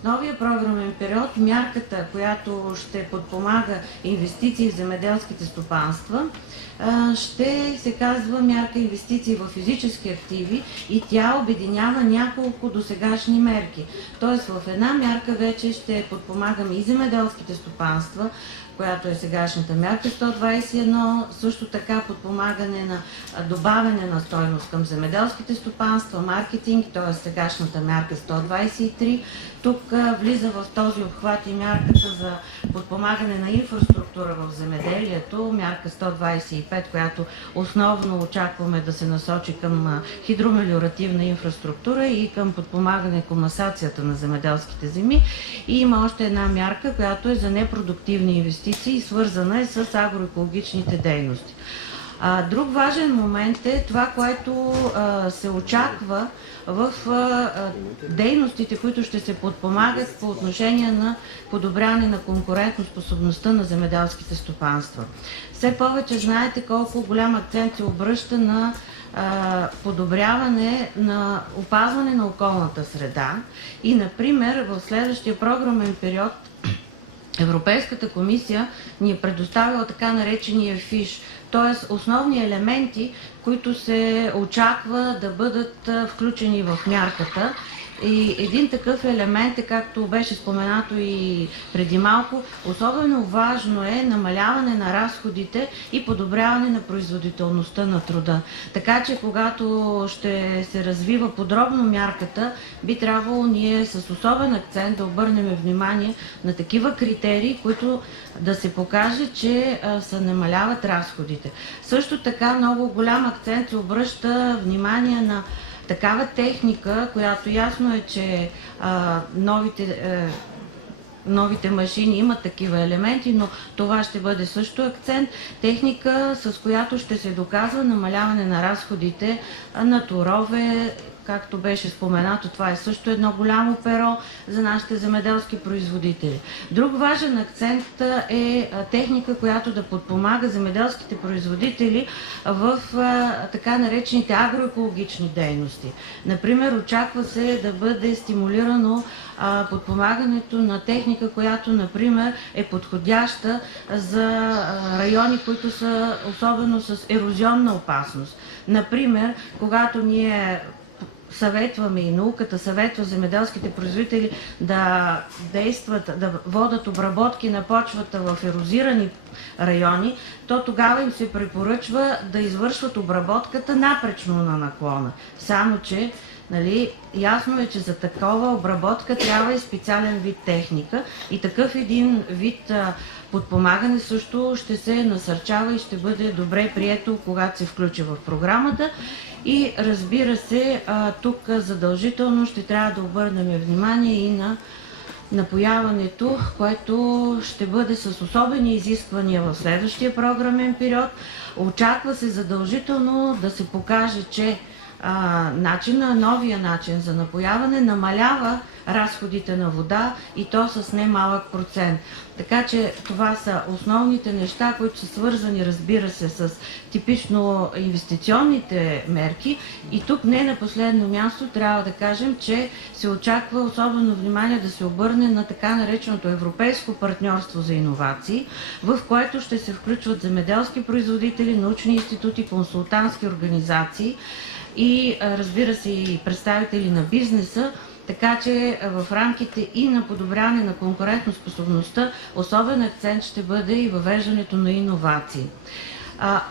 в новия програмен период мярката, която ще подпомага инвестиции в земеделските стопанства, ще се казва мярка инвестиции в физически активи и тя обединява няколко досегашни мерки. Тоест в една мярка вече ще подпомагаме и земеделските стопанства, която е сегашната мярка 121, също така подпомагане на добавяне на стойност към земеделските стопанства, маркетинг, т.е. сегашната мярка 123. Тук влиза в този обхват и мярката за подпомагане на инфраструктура в земеделието, мярка 125, която основно очакваме да се насочи към хидромелиоративна инфраструктура и към подпомагане комасацията на земеделските земи. И има още една мярка, която е за непродуктивни инвестиции, свързана е с агроекологичните дейности. Друг важен момент е това, което се очаква в дейностите, които ще се подпомагат по отношение на подобряване на конкурентоспособността на земеделските стопанства. Все повече знаете колко голям акцент се обръща на подобряване на опазване на околната среда и, например, в следващия програмен период Европейската комисия ни е предоставила така наречения фиш, т.е. основни елементи, които се очаква да бъдат включени в мярката. И един такъв елемент е, както беше споменато и преди малко, особено важно е намаляване на разходите и подобряване на производителността на труда. Така че, когато ще се развива подробно мярката, би трябвало ние с особен акцент да обърнем внимание на такива критерии, които да се покаже, че се намаляват разходите. Също така много голям акцент се обръща внимание на такава техника, която ясно е, че новите машини имат такива елементи, но това ще бъде също акцент. Техника, с която ще се доказва намаляване на разходите на торове. Както беше споменато, това е също едно голямо перо за нашите земеделски производители. Друг важен акцент е техника, която да подпомага земеделските производители в така наречените агроекологични дейности. Например, очаква се да бъде стимулирано подпомагането на техника, която, например, е подходяща за райони, които са особено с ерозионна опасност. Например, когато ние съветваме и науката съветва земеделските производители да действат, да водят обработки на почвата в ерозирани райони, то тогава им се препоръчва да извършват обработката напречно на наклона. Само че ясно е, че за такова обработка трябва и специален вид техника и такъв един вид подпомагане също ще се насърчава и ще бъде добре прието, когато се включи в програмата. И разбира се, тук задължително ще трябва да обърнем внимание и на напояването, което ще бъде с особени изисквания в следващия програмен период. Очаква се задължително да се покаже, че новия начин за напояване намалява разходите на вода и то с немалък процент. Така че това са основните неща, които са свързани, разбира се, с типично инвестиционните мерки. И тук не на последно място трябва да кажем, че се очаква особено внимание да се обърне на така нареченото Европейско партньорство за иновации, в което ще се включват земеделски производители, научни институти, консултантски организации и, разбира се, и представители на бизнеса, така че в рамките и на подобряване на конкурентоспособността особен акцент ще бъде и въвеждането на иновации.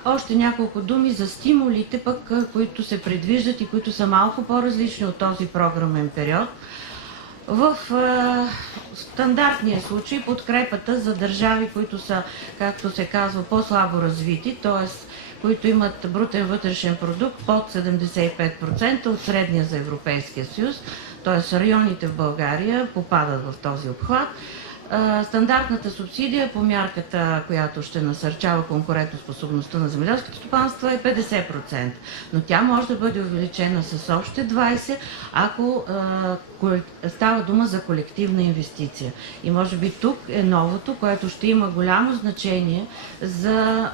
Още няколко думи за стимулите, които се предвиждат и които са малко по-различни от този програмен период. В стандартния случай подкрепата за държави, които са, както се казва, по-слабо развити, т.е. които имат брутен вътрешен продукт под 75% от средния за Европейския съюз, т.е. районите в България попадат в този обхват. Стандартната субсидия по мярката, която ще насърчава конкурентоспособността на земеделските стопанства, е 50%, но тя може да бъде увеличена с още 20%, ако става дума за колективна инвестиция. И може би тук е новото, което ще има голямо значение за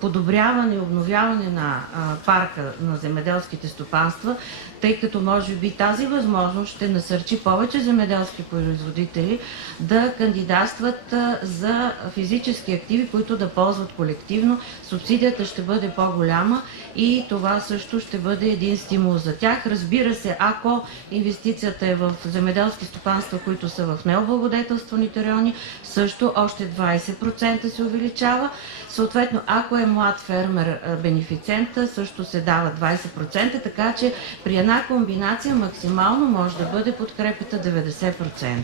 подобряване и обновяване на парка на земеделските стопанства, тъй като може би тази възможност ще насърчи повече земеделски производители да кандидатстват за физически активи, които да ползват колективно. Субсидията ще бъде по-голяма и това също ще бъде един стимул за тях. Разбира се, ако инвестицията е в земеделски стопанства, които са в необлагодетелстваните райони, също още 20% се увеличава. Съответно, ако е млад фермер бенефициента, също се дава 20%, така че при една комбинация максимално може да бъде подкрепата 90%.